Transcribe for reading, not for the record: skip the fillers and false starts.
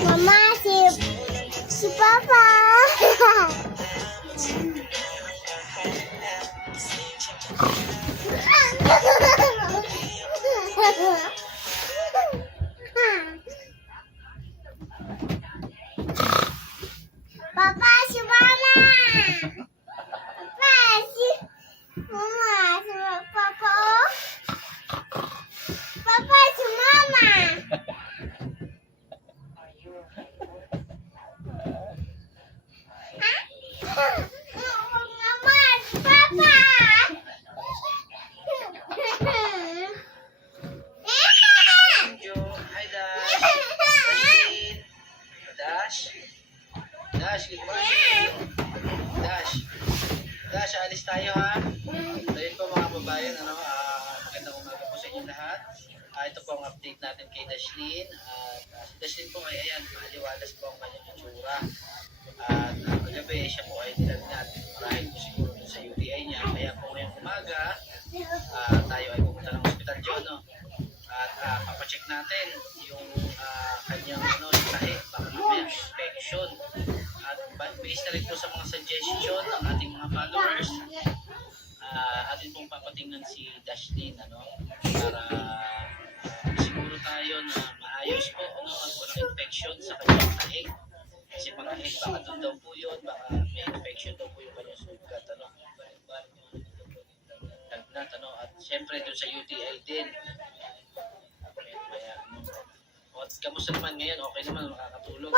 Mama, si Papa. Papa, si Mama. Papa, si Mama, si Papa. Papa, si Mama. Mama, si Papa. Hi, Dash. Dash. Dash, good morning. Dash, alis tayo ha. So yun po mga kababayan, magandang umaga po sa inyo lahat. Ito po ang update natin kay Dashlyn. Si Dashlyn po ay ayan, maliwalas po ang kanyang itsura. At kagabi siya po ay nilagnat. Marahil po siguro sa UTI niya. Kaya po ngayong umaga, tayo ay pumunta ng hospital dyan, no? At papacheck natin yung kanyang tahi, baka may infection. At based na rin po sa mga suggestion ng ating mga followers, atin pong papatingnan si Dashlyn, para siguro tayo na maayos po at walang infection sa kanyang tahi. Kasi pagkahig, baka doon daw po yun, baka may infection daw po yung kanyang sugat, lagnat, at syempre doon sa UTI din. Kamusta naman ngayon? Okay naman, makakatulog?